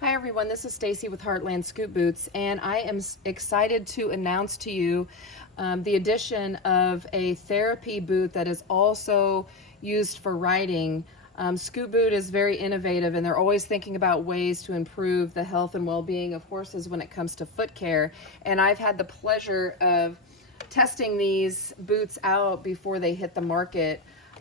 Hi everyone, this is Stacy with Heartland Scootboots, and I am excited to announce to you the addition of a therapy boot that is also used for riding. Scootboot is very innovative, and they're always thinking about ways to improve the health and well-being of horses when it comes to foot care. And I've had the pleasure of testing these boots out before they hit the market.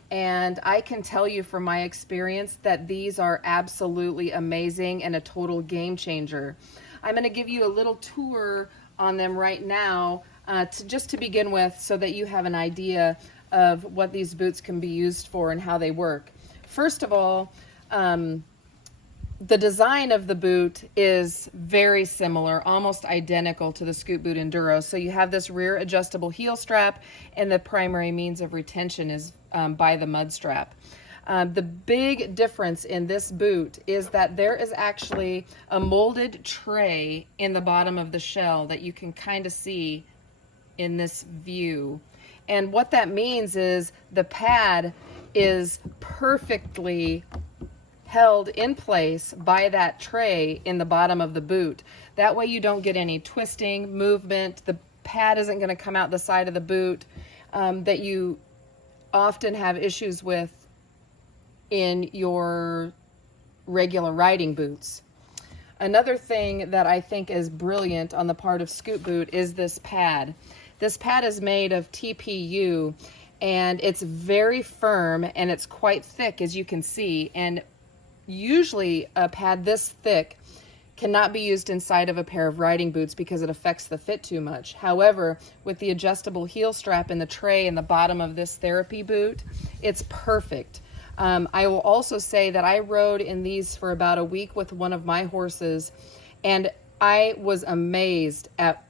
And I can tell you from my experience that these are absolutely amazing and a total game changer. I'm going to give you a little tour on them right now just to begin with, so that you have an idea of what these boots can be used for and how they work. First of all, the design of the boot is very similar, almost identical to the Scootboot Enduro. So you have this rear adjustable heel strap, and the primary means of retention is by the mud strap. The big difference in this boot is that there is actually a molded tray in the bottom of the shell that you can kind of see in this view. And what that means is the pad is perfectly held in place by that tray in the bottom of the boot. That way you don't get any twisting, movement. The pad isn't going to come out the side of the boot that you often have issues with in your regular riding boots. Another thing that I think is brilliant on the part of Scootboot is this pad. This pad is made of TPU, and it's very firm and it's quite thick, as you can see. And usually a pad this thick cannot be used inside of a pair of riding boots because it affects the fit too much. However, with the adjustable heel strap and the tray in the bottom of this therapy boot, it's perfect. I will also say that I rode in these for about a week with one of my horses, and I was amazed at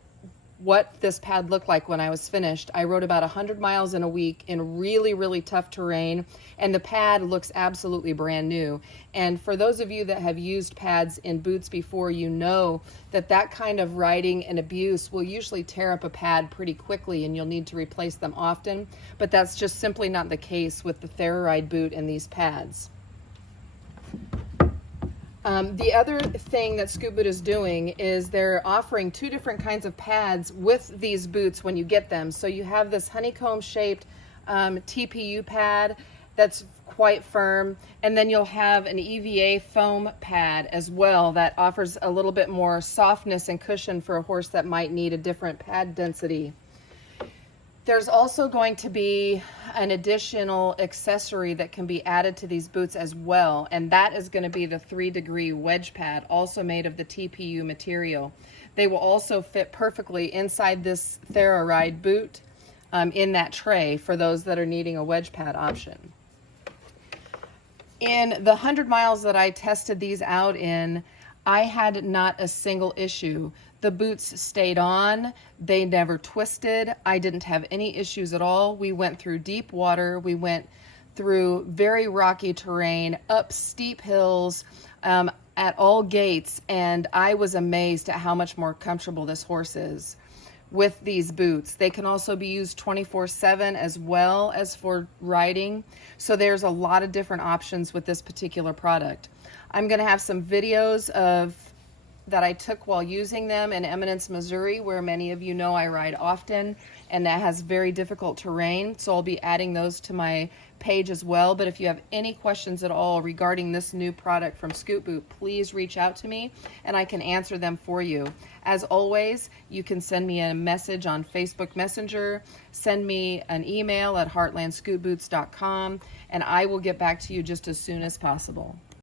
what this pad looked like when I was finished. I rode about 100 miles in a week in really, really tough terrain, and the pad looks absolutely brand new. And for those of you that have used pads in boots before, you know that that kind of riding and abuse will usually tear up a pad pretty quickly, and you'll need to replace them often. But that's just simply not the case with the Thera boot and these pads. The other thing that Scootboot is doing is they're offering two different kinds of pads with these boots when you get them. So you have this honeycomb shaped TPU pad that's quite firm, and then you'll have an EVA foam pad as well that offers a little bit more softness and cushion for a horse that might need a different pad density. There's also going to be an additional accessory that can be added to these boots as well, and that is going to be the 3-degree wedge pad, also made of the TPU material. They will also fit perfectly inside this Thera Ride boot in that tray for those that are needing a wedge pad option. In the 100 miles that I tested these out in, I had not a single issue. The boots stayed on, they never twisted, I didn't have any issues at all. We went through deep water, we went through very rocky terrain, up steep hills, at all gates, and I was amazed at how much more comfortable this horse is with these boots. They can also be used 24/7 as well as for riding. So there's a lot of different options with this particular product. I'm going to have some videos that I took while using them in Eminence, Missouri, where many of you know I ride often, and that has very difficult terrain. So I'll be adding those to my page as well. But if you have any questions at all regarding this new product from Scootboot, please reach out to me and I can answer them for you. As always, you can send me a message on Facebook Messenger, send me an email at heartlandscootboots.com, and I will get back to you just as soon as possible.